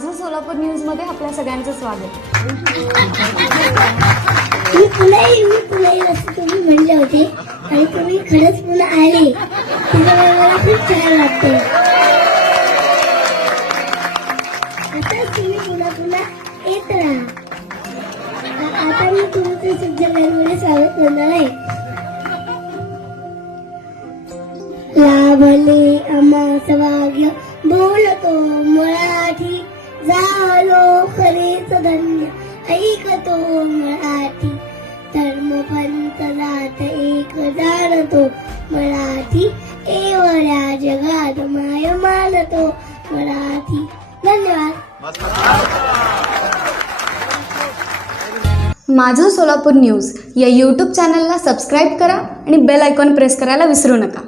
माझं सोलापूर न्यूजमध्ये आपल्या सगळ्यांचं स्वागत. मी पुन्हा येईल असं तुम्ही म्हणले होते आणि तुम्ही खरंच पुन्हा आले. त्याच्यामुळे मला खूप छान वाटते. आता तुम्ही पुन्हा येत राहा. आता मी तुमचं स्वित्झर्लंडमध्ये स्वागत करणार आहे. लाभले आम्हास भाग्य बोलतो मराठी, झालो खरेच धन्य ऐकतो मराठी. धर्मपंथ जात एक जाणतो मराठी, एवढ्या जगात माय मानतो मराठी. धन्यवाद. माझं सोलापूर न्यूज या यूट्यूब चॅनलला सबस्क्राईब करा आणि बेल आयकॉन प्रेस करायला विसरू नका.